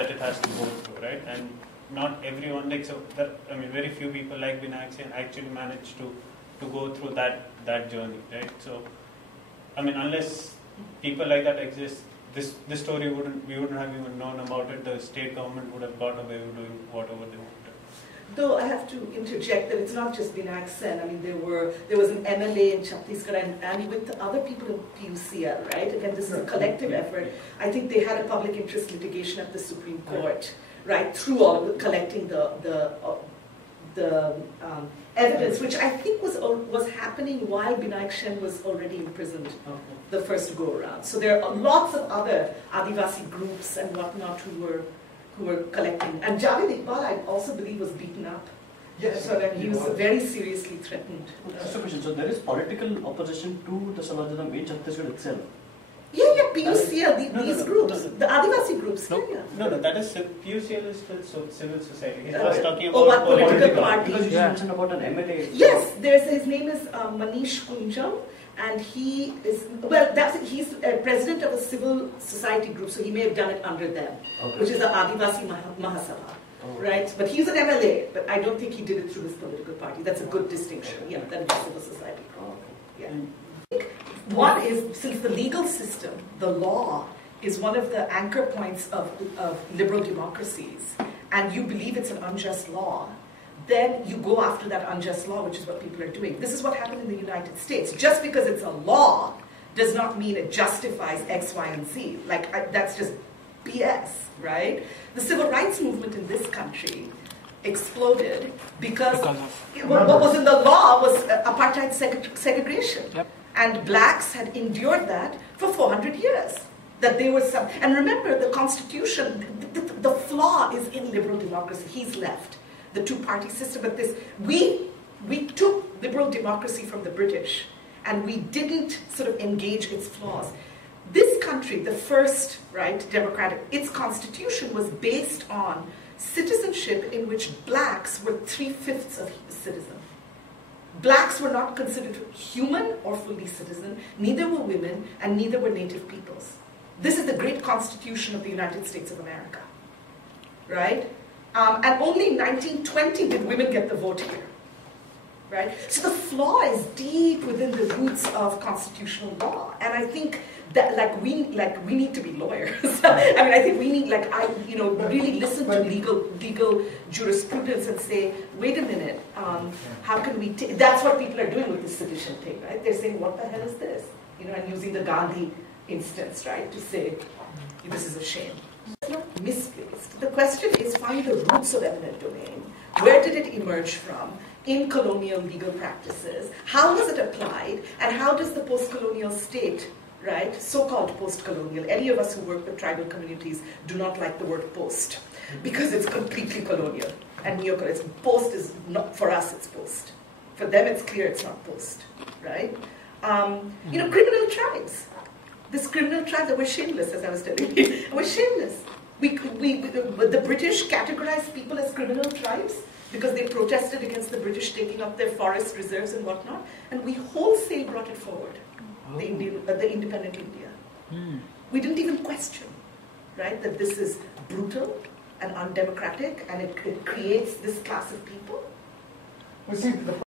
that it has to go through, right? And not everyone, like, so I mean, very few people like Binayak Sen actually manage to go through that journey, right? So, I mean, unless people like that exist, this story we wouldn't have even known about it. The state government would have got away with doing whatever they wanted. Though I have to interject that it's not just Binayak Sen. I mean, there was an MLA in Chhattisgarh and with other people in PUCL, right? Again, this is a collective effort. I think they had a public interest litigation at the Supreme Court, right? Through all of the, collecting the evidence, which I think was happening while Binayak Sen was already imprisoned the first go around. So there are lots of other Adivasi groups and whatnot who were collecting. And Javed Iqbal, I also believe, was beaten up. Yes. So that he was very seriously threatened. Just a question. So there is political opposition to the Samajnam in Chhattisgarh itself? Yeah, PUCL, these groups, the Adivasi groups. No, that is PUCL is still civil society. He's just talking about what political party. Because you mentioned about an MLA. Yes, his name is Manish Kunjam, and he is, well, he's president of a civil society group, so he may have done it under them, which is the Adivasi Mahasabha. Right, but he's an MLA, but I don't think he did it through his political party. That's a good distinction. Yeah, that is civil society. Yeah. One is, since the legal system, the law, is one of the anchor points of liberal democracies, and you believe it's an unjust law, then you go after that unjust law, which is what people are doing. This is what happened in the United States. Just because it's a law does not mean it justifies X, Y, and Z. That's just BS, right? The civil rights movement in this country exploded because what was in the law was apartheid segregation. Yep. And blacks had endured that for 400 years. That they were some, and remember, the Constitution, the flaw is in liberal democracy. He's left the two-party system. But we took liberal democracy from the British, and we didn't sort of engage its flaws. This country, the first, right, democratic, its constitution was based on citizenship in which blacks were 3/5 of citizen. Blacks were not considered human or fully citizen, neither were women, and neither were native peoples. This is the great constitution of the United States of America, right? And only in 1920 did women get the vote here, right? So the flaw is deep within the roots of constitutional law, and I think that we need to be lawyers. I mean, I think we need really listen to legal jurisprudence and say, wait a minute, how can we take? That's what people are doing with this sedition thing, right? They're saying, what the hell is this? And using the Gandhi instance, right, to say this is a shame. It's not misplaced. The question is, find the roots of eminent domain. Where did it emerge from in colonial legal practices? How was it applied? And how does the post-colonial state, right, so-called post-colonial, any of us who work with tribal communities do not like the word post, because it's completely colonial and neocolonial. Post is not, for us it's post. For them it's clear it's not post, right? Criminal tribes. This criminal tribes that were shameless, as I was telling you, were shameless. The British categorized people as criminal tribes because they protested against the British taking up their forest reserves and whatnot, and we wholesale brought it forward. The independent India. We didn't even question, right, that this is brutal and undemocratic and it creates this class of people. Well, see,